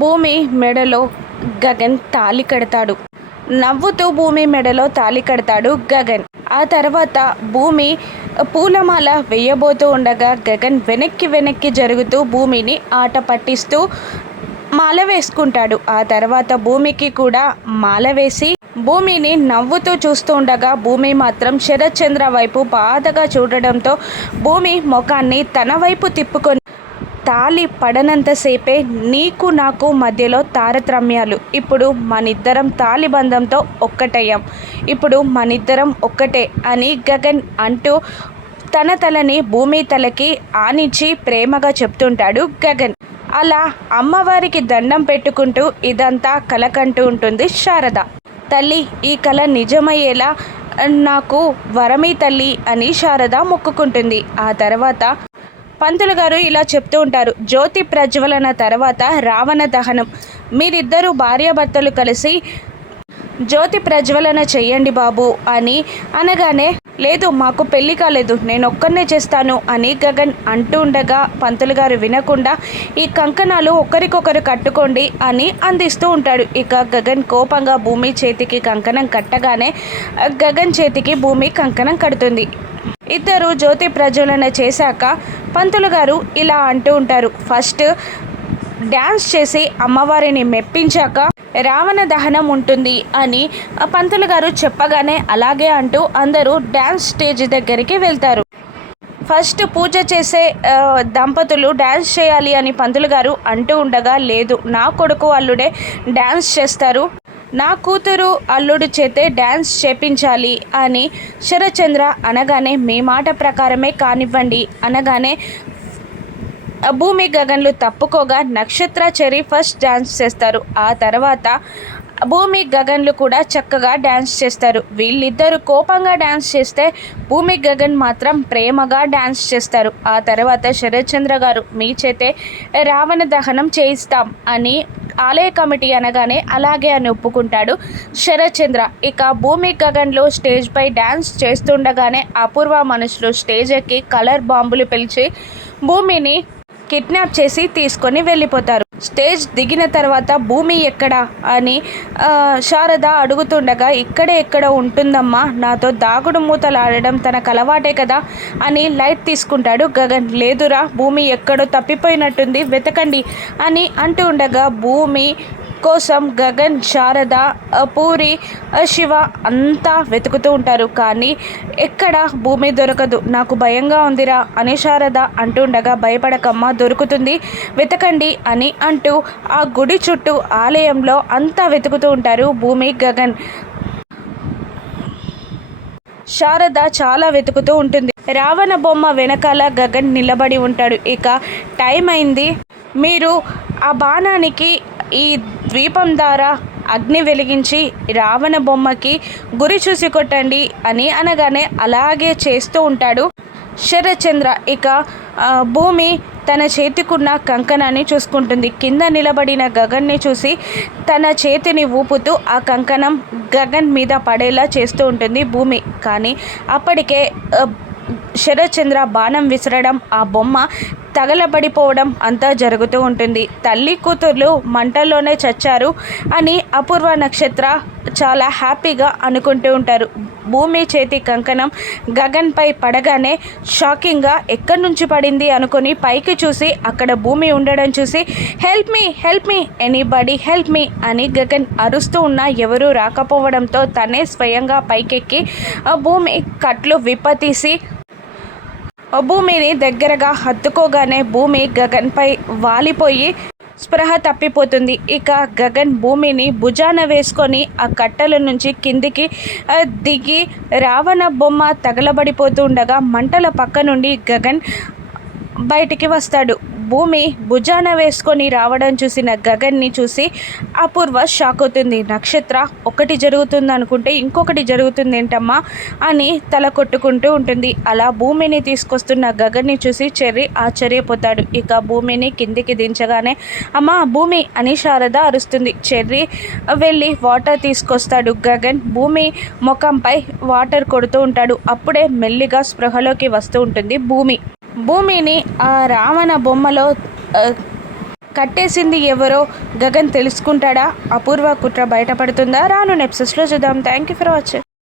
భూమి మెడలో గగన్ తాళి కడతాడు. నవ్వుతూ భూమి మెడలో తాళి కడతాడు గగన్. ఆ తర్వాత భూమి పూలమాల వేయబోతూ ఉండగా గగన్ వెనక్కి వెనక్కి జరుగుతూ భూమిని ఆట పట్టిస్తూ మాల వేసుకుంటాడు. ఆ తర్వాత భూమికి కూడా మాల వేసి భూమిని నవ్వుతూ చూస్తూ ఉండగా భూమి మాత్రం శరత్చంద్ర వైపు బాధగా చూడడంతో భూమి ముఖాన్ని తన వైపు తిప్పుకొని తాలి పడనంతసేపే నీకు నాకు మధ్యలో తారతమ్యాలు. ఇప్పుడు మనిద్దరం తాలిబంధంతో ఒక్కటయ్యాం. ఇప్పుడు మనిద్దరం ఒక్కటే అని గగన్ అంటూ తన తలని భూమి తలకి ఆనించి ప్రేమగా చెప్తుంటాడు గగన్. అలా అమ్మవారికి దండం పెట్టుకుంటూ ఇదంతా కలకంటూ ఉంటుంది శారద. తల్లి ఈ కళ నిజమయ్యేలా నాకు వరమీ తల్లి అని శారద మొక్కుకుంటుంది. ఆ తర్వాత పంతులు గారు ఇలా చెప్తూ ఉంటారు. జ్యోతి ప్రజ్వలన తర్వాత రావణ దహనం. మీరిద్దరూ భార్యాభర్తలు కలిసి జ్యోతి ప్రజ్వలన చెయ్యండి బాబు అని అనగానే లేదు మాకు పెళ్ళి కాలేదు నేను ఒక్కరినే చేస్తాను అని గగన్ అంటూ ఉండగా పంతులు గారు వినకుండా ఈ కంకణాలు ఒకరికొకరు కట్టుకోండి అని అందిస్తూ ఉంటాడు. ఇక గగన్ కోపంగా భూమి చేతికి కంకణం కట్టగానే గగన్ చేతికి భూమి కంకణం కడుతుంది. ఇద్దరు జ్యోతి ప్రజ్వలన చేశాక పంతులు గారు ఇలా అంటూ ఉంటారు. ఫస్ట్ డ్యాన్స్ చేసి అమ్మవారిని మెప్పించాక రావణ దహనం ఉంటుంది అని పంతులు గారు చెప్పగానే అలాగే అంటూ అందరూ డ్యాన్స్ స్టేజ్ దగ్గరికి వెళ్తారు. ఫస్ట్ పూజ చేసే దంపతులు డ్యాన్స్ చేయాలి అని పంతులు గారు అంటూ ఉండగా లేదు నా కొడుకు అల్లుడే డ్యాన్స్ చేస్తారు. నా కూతురు అల్లుడు చేతే డ్యాన్స్ చేపించాలి అని శరచంద్ర అనగానే మీ మాట ప్రకారమే కానివ్వండి అనగానే భూమి గగన్లు తప్పుకోగా నక్షత్ర చెరి ఫస్ట్ డ్యాన్స్ చేస్తారు. ఆ తర్వాత భూమి గగన్లు కూడా చక్కగా డ్యాన్స్ చేస్తారు. వీళ్ళిద్దరూ కోపంగా డ్యాన్స్ చేస్తే భూమి గగన్ మాత్రం ప్రేమగా డ్యాన్స్ చేస్తారు. ఆ తర్వాత శరత్చంద్ర గారు మీ చేతే రావణ దహనం చేయిస్తాం అని ఆలయ కమిటీ అనగానే అలాగే అని ఒప్పుకుంటాడు శరత్చంద్ర. ఇక భూమి గగన్లో స్టేజ్పై డ్యాన్స్ చేస్తుండగానే అపూర్వ మనుషులు స్టేజ్ ఎక్కి కలర్ బాంబులు పిలిచి భూమిని కిడ్నాప్ చేసి తీసుకొని వెళ్ళిపోతారు. స్టేజ్ దిగిన తర్వాత భూమి ఎక్కడ అని శారద అడుగుతుండగా ఇక్కడే ఎక్కడ ఉంటుందమ్మా నాతో దాగుడు మూతలు ఆడడం తనకు అలవాటే కదా అని లైట్ తీసుకుంటాడు గగన్. లేదురా భూమి ఎక్కడో తప్పిపోయినట్టుంది వెతకండి అని అంటూ ఉండగా భూమి కోసం గగన్ శారద పూరి శివ అంతా వెతుకుతూ ఉంటారు. కానీ ఎక్కడ భూమి దొరకదు. నాకు భయంగా ఉందిరా అని శారద అంటుండగా భయపడకమ్మ దొరుకుతుంది. వెతకండి అని అంటూ ఆ గుడి చుట్టూ ఆలయంలో అంతా వెతుకుతూ ఉంటారు భూమి గగన్. శారద చాలా వెతుకుతూ ఉంటుంది. రావణ బొమ్మ వెనకాల గగన్ నిలబడి ఉంటాడు. ఇక టైం అయింది. మీరు ఆ బాణానికి ఈ ద్వీపం ద్వారా అగ్ని వెలిగించి రావణ బొమ్మకి గురి చూసి కొట్టండి అని అనగానే అలాగే చేస్తూ ఉంటాడు. శరత్చంద్ర ఇక భూమి తన చేతికున్న కంకణాన్ని చూసుకుంటుంది. కింద నిలబడిన గగన్ని చూసి తన చేతిని ఊపుతూ ఆ కంకణం గగన్ మీద పడేలా చేస్తూ ఉంటుంది భూమి. కానీ అప్పటికే శరత్చంద్ర బాణం విసరడం ఆ బొమ్మ తగలబడిపోవడం అంతా జరుగుతూ ఉంటుంది. తల్లి కూతుర్లు మంటల్లోనే చచ్చారు అని అపూర్వ నక్షత్ర చాలా హ్యాపీగా అనుకుంటూ ఉంటారు. భూమి చేతి కంకణం గగన్పై పడగానే షాకింగ్గా ఎక్కడి నుంచి పడింది అనుకుని పైకి చూసి అక్కడ భూమి ఉండడం చూసి help me help me anybody help me అని గగన్ అరుస్తూ ఉన్నా ఎవరూ రాకపోవడంతో తనే స్వయంగా పైకెక్కి భూమి కట్లు విప్పతీసి భూమిని దగ్గరగా హత్తుకోగానే భూమి గగన్పై వాలిపోయి స్పృహ తప్పిపోతుంది. ఇక గగన్ భూమిని భుజాన వేసుకొని ఆ కట్టెల నుంచి కిందికి దిగి రావణ బొమ్మ తగలబడిపోతుండగా మంటల పక్క నుండి గగన్ బయటికి వస్తాడు. భూమి భుజాన వేసుకొని రావడం చూసిన గగన్ని చూసి అపూర్వ షాక్ అవుతుంది. నక్షత్ర ఒకటి జరుగుతుంది అనుకుంటే ఇంకొకటి జరుగుతుంది ఏంటమ్మా అని తల కొట్టుకుంటూ ఉంటుంది. అలా భూమిని తీసుకొస్తున్న గగన్ని చూసి చెర్రి ఆశ్చర్యపోతాడు. ఇక భూమిని కిందికి దించగానే అమ్మా భూమి అని శారద అరుస్తుంది. చెర్రి వెళ్ళి వాటర్ తీసుకొస్తాడు. గగన్ భూమి ముఖంపై వాటర్ కొడుతూ ఉంటాడు. అప్పుడే మెల్లిగా స్పృహలోకి వస్తూ ఉంటుంది భూమి. భూమిని ఆ రావణ బొమ్మలో కట్టేసింది ఎవరో గగన్ తెలుసుకుంటాడా? అపూర్వ కుట్ర బయటపడుతుందా? రాను నెప్సెస్లో చూద్దాం. Thank you for watching